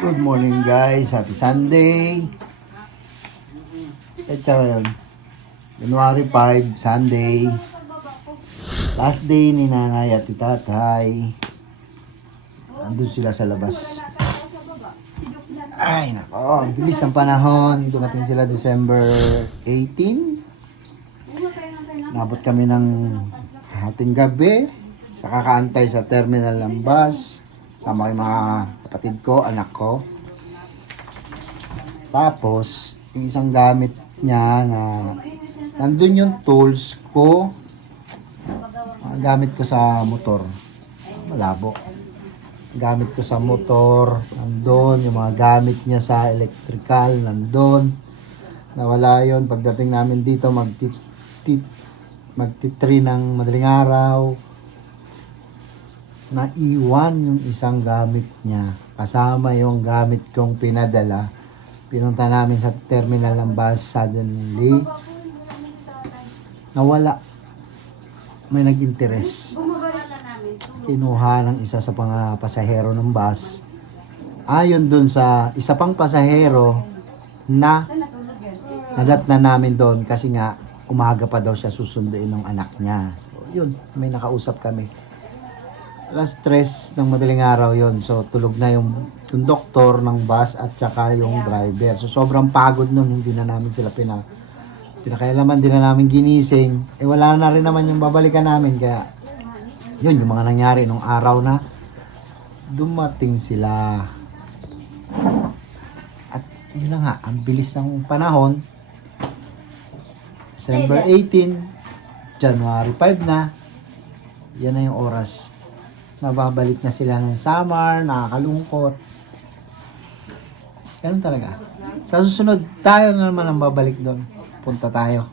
Good morning guys, happy Sunday. Ito yun, January 5, Sunday. Last day ni nanay at tatay. Andun sila sa labas. Ay nako, ang bilis ng panahon. Dumating sila December 18. Nabot kami ng hating gabi sa kakaantay sa terminal ng bus. Sama yung mga kapatid ko, anak ko. Tapos, yung isang gamit niya na nandun yung tools ko. Ang gamit ko sa motor. Malabo. Gamit ko sa motor, nandun. Yung mga gamit niya sa electrical, nandun. Nawala yun. Pagdating namin dito, magtitri ng madaling araw. Naiwan yung isang gamit niya. Kasama yung gamit kong pinadala. Pinunta namin sa terminal ng bus suddenly. Nawala. May nag-interest. Kinuha ng isa sa mga pasahero ng bus. Ayon dun sa isa pang pasahero na nadat na namin doon kasi nga umaga pa daw siya susunduin ng anak niya. So yun, may nakausap kami. Alas 3 ng madaling araw yon. So, tulog na yung conductor ng bus at saka yung driver. So, sobrang pagod nun. Hindi na namin sila pinakailaman. Hindi na namin ginising. Eh, wala na rin naman yung babalikan namin. Kaya, yun, yung mga nangyari nung araw na dumating sila. At, yun na nga, ang bilis ng panahon. December 18, January 5 na. Yan na yung oras. Nababalik na sila ng Samar, nakakalungkot. Ganun talaga. Sa susunod, tayo na naman ang babalik doon. Punta tayo.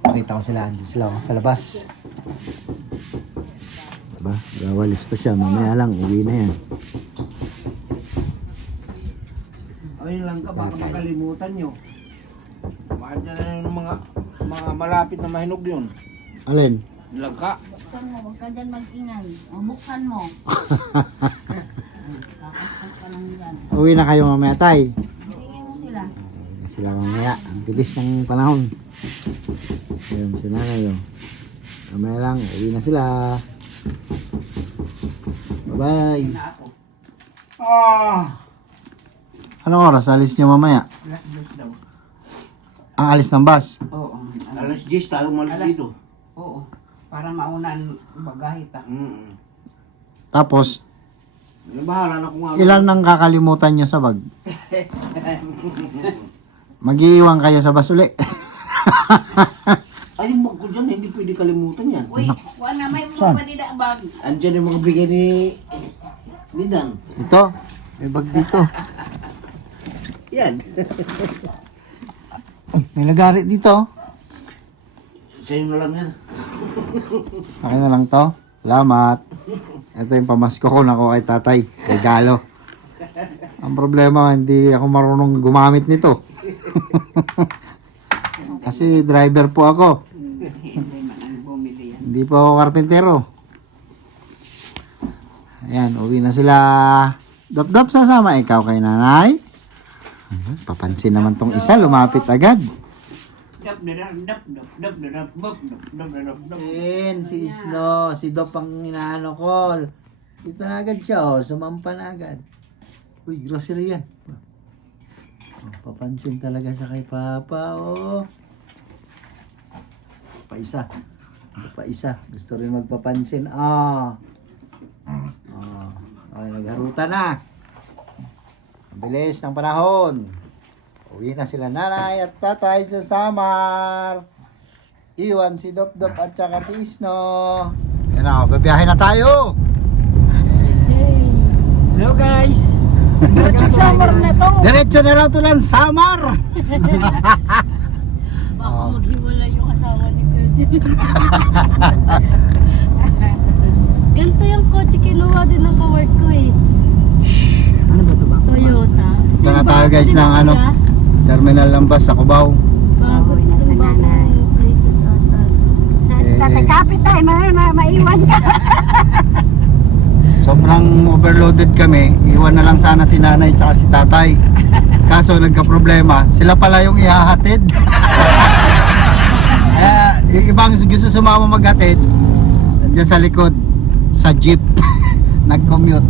Pakita ko sila. Andun sila sa labas. Diba? Gawalis pa siya. Mamaya lang, uwi na yan. Ayun lang ka, baka makalimutan nyo. Mahal na yung mga malapit na mahinog yun. Alin? Lagka. Buksan mo, huwag ka dyan mag-ingay. O, buksan mo. Kakasal ka lang yan. Uwi na kayo mamaya, tay. Tingin mo sila. Sila mamaya. Ang bilis ng panahon. Ayun, si nanay yun. Mamaya lang, uwi na sila. Bye-bye. Anong oras? Alis nyo mamaya? Alas 2 daw. Ang alis ng bus? Oo. Alas 10 tayo malis dito. Oo. Para maunan bagahe ta. Tapos, Bahala na kung ano. ilan nang kakalimutan nyo sa bag? Mag-iiwan kayo sa bus uli. Ay, yung bag ko dyan, hindi pwede kalimutan yan. Uy, kuha na may Saan? mga panida bag. Andyan yung mga bigay ni Dan. Ito, may bag dito. Yan. Ay, may lagari dito. Sa'yo na lang yan. Akin na lang to. Salamat. Ito yung pamasko ko na ko kay tatay. Regalo. Ang problema, hindi ako marunong gumamit nito. Kasi driver po ako. Hindi man ang bumili yan. Hindi po ako karpentero. Ayan, uwi na sila. Dop-dop, sasama ikaw kay nanay. Ayun, papansin naman tong isa, lumapit agad. Dap dap dap dap dap dap dap dap dap. Si Isno, si Dop ang inaano ko. Dito na agad siya, oh. Sumampa na agad. Uy, grocery yan. Oh, papansin talaga siya kay Papa, oh. Pa-isa. Pa-isa. Gusto rin magpapansin. Ah. Oh. Okay, nagharuta na. Ang bilis ng panahon. Uwi na sila nanay at tatay sa Samar. Iwan si Dop-Dop at saka si Isno. Yan na, babiyahe na tayo. Hello guys. Diretso Samar na to. Diretso na lang to ng Samar. Baka maghiwala yung asawa ni Kuya. Ganito yung kotse kinuha din ng kawork ko eh. Ano ba ito ba? Toyota. Ito na tayo guys ng ano, terminal ng bus sa Cubao. Bago itong bagong plate sa atan. Eh, Kapit tayo, maiwan ka. sobrang overloaded kami. Iwan na lang sana si nanay tsaka si tatay. Kaso nagka-problema, sila pala yung ihahatid. Yung ibang gusto sumama maghatid, nandiyan sa likod, sa jeep. Nag-commute.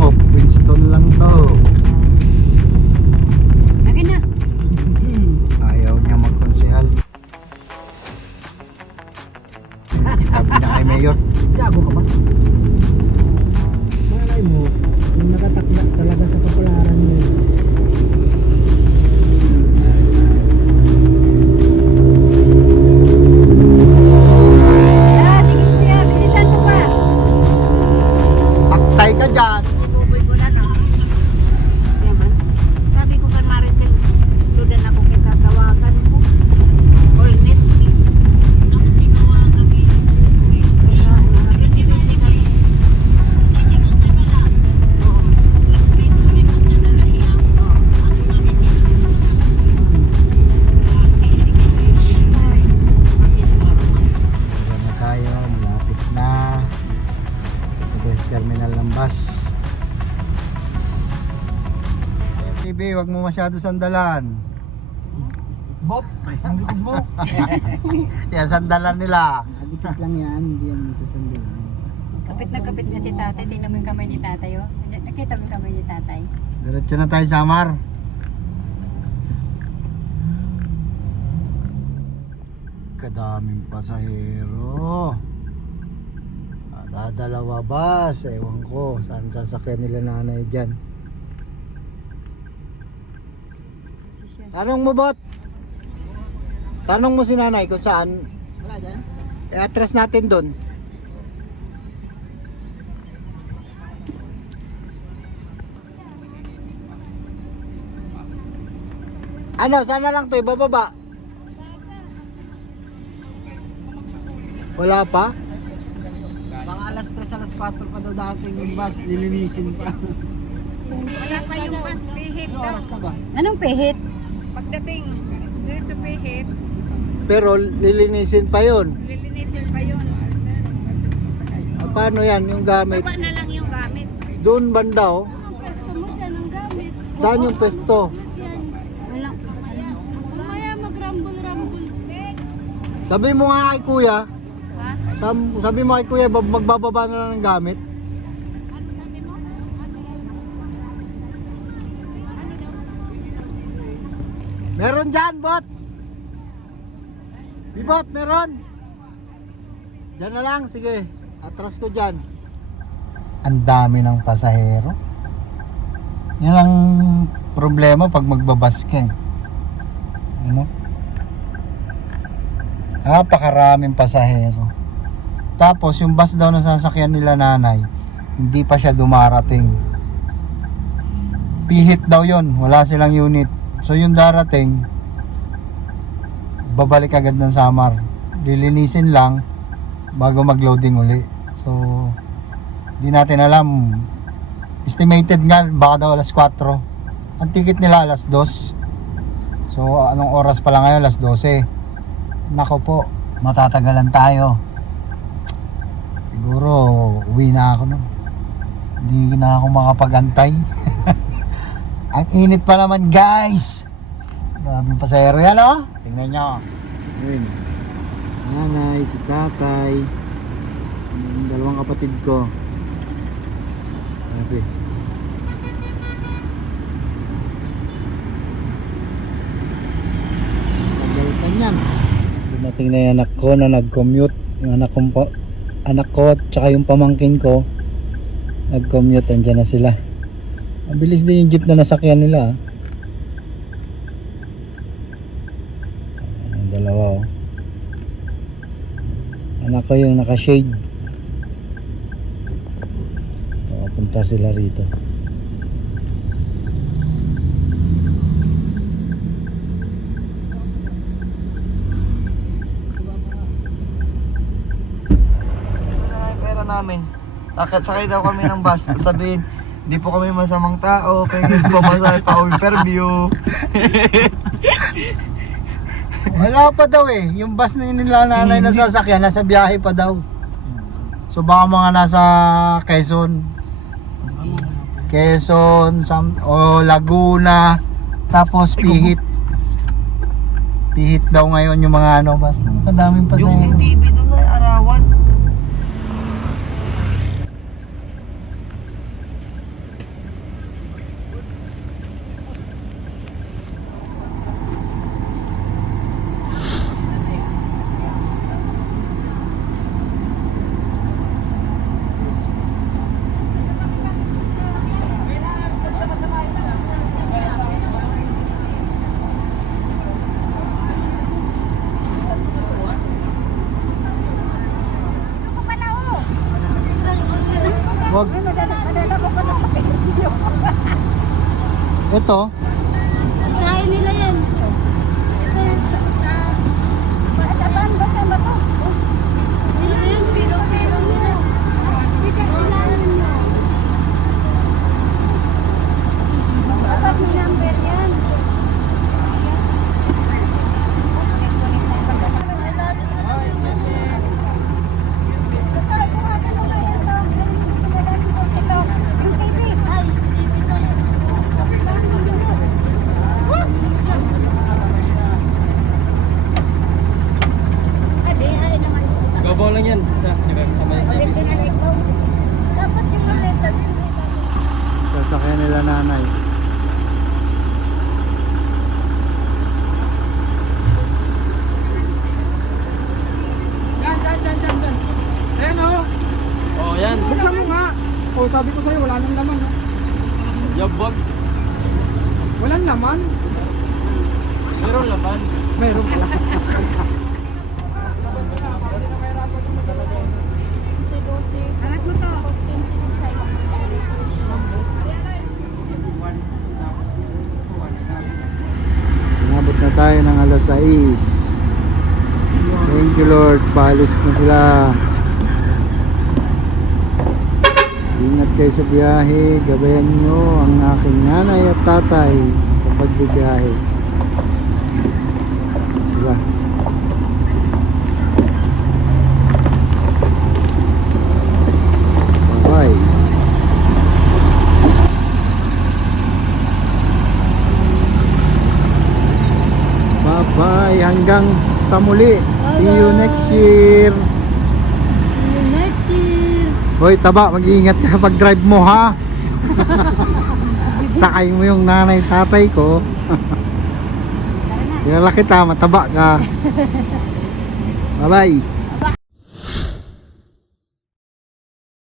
Oh, Winston lang to. Akin na. Ayaw niya magkonsehal. Sabi niya kay Mayor, gago ka ba? Malay mo, yung nakatakla talaga sa kapalaran mo. Ah, sige kuya, bilisan mo pa. Paktay ka dyan. Ibuboy ko na no. Siya man. Sabi ko kay Maricel, ludan ako kita tawagan ko. All net. Bakit tinawagan mo? Kasi busy kami. Ayan na tayo, malapit na. Ito sa terminal ng bus. TV, wag mo masyado sandalan. Bob, ang likod mo. Yan, sandalan nila. Adikit lang yan, hindi yan sasandilan. Kapit na kapit na si tatay. Tingnan mo yung kamay ni tatay. Oh. Nakita mo yung kamay ni tatay. Diretso na tayo, Samar. Kadaming pasahero. Dadalawa bus. Ewan ko, saan sasakyan nila nanay dyan. Tanong mo, bot? Tanong mo si nanay kung saan. Wala dyan? I-atras natin doon. Ano, sana lang to, ibababa. Wala pa? Baka alas 3, alas 4 pa daw dating yung bus, lilinisin pa. Wala pa yung bus, pihit Ano daw. oras na ba? Anong pihit? Pagdating, diretso pihit, Pero lilinisin pa yon. lilinisin pa yun. Paano yan, yung gamit? Baba na lang yung gamit. Doon banda, oh. Ang pwesto mo dyan, ang gamit. Saan yung pesto? Yan. Wala. Mamaya mag-rumble-rumble. Sabi mo nga kay kuya. Ha? Sabi mo kay kuya, magbababa na lang ng gamit. Meron dyan, bot. Bibot, meron. Diyan na lang, sige. Atras ko dyan. Ang dami ng pasahero. Yan ang problema pag magbabas ka. Ano? Napakaraming pasahero. Tapos yung bus daw na sasakyan nila nanay, hindi pa siya dumarating. Pihit daw yon, wala silang unit. So yung darating, babalik agad ng Samar. Lilinisin lang bago mag-loading uli. So hindi natin alam. Estimated nga baka daw alas 4. Ang ticket nila alas 2. So anong oras pa lang ngayon? Alas 12. Nako po, matatagalan tayo. Siguro uwi na ako nun. Hindi na ako makapag-antay. Ang init pa naman, guys. Grabing pasahero yan, oh. Tingnan nyo. Yun. Nanay, si tatay. Yung dalawang kapatid ko. Grabe. Pagalitan yan. Dumating na yung anak ko na nag-commute. Yung anak ko tsaka yung pamangkin ko nag-commute. Andyan na sila. Ang bilis din yung jeep na nasakyan nila. Ang dalawa, oh. Anak ko yung naka-shade. Papunta sila rito. Pera namin. Sakay daw kami ng bus. Sabihin, di po kami masamang tao. Pwede pamasahe pa overview. Wala pa daw eh. Yung bus na nila nanay na sasakyan, nasa biyahe pa daw. So baka mga nasa Quezon, o Laguna, tapos Pihit. Pihit daw ngayon yung mga ano, basta kadaming pa sa Yung TV doon na arawan. Wag. Ito, Kain nila yan. Ito yung bastaban, basta ba to? Yung pilong-pilong nila. Hindi nyo. Dapat may number yan. Basta kuha ka nung ito. Ito, yung TV. Ay, TV to yung Gabaw lang yan. Isa. Sama yung TV. dapat yung maleta din. sasakyan nila nanay. Oh, yan. Buksan mo nga. O, sabi ko sa'yo, wala nang laman. Oh. Yabag. Walang laman. Meron laman. Meron pala. Anak mo to. Inabot na tayo ng alas 6. Thank you Lord, paalis na sila. Ingat kayo sa biyahe, gabayan nyo ang aking nanay at tatay sa pagbibiyahe. Sila. Bye. Bye-bye, hanggang sa muli. See you next year. Next year. Hoy, taba, mag-iingat ka pag-drive mo ha. Sakay mo yung nanay tatay ko. Kilala kita, mataba ka. Bye-bye.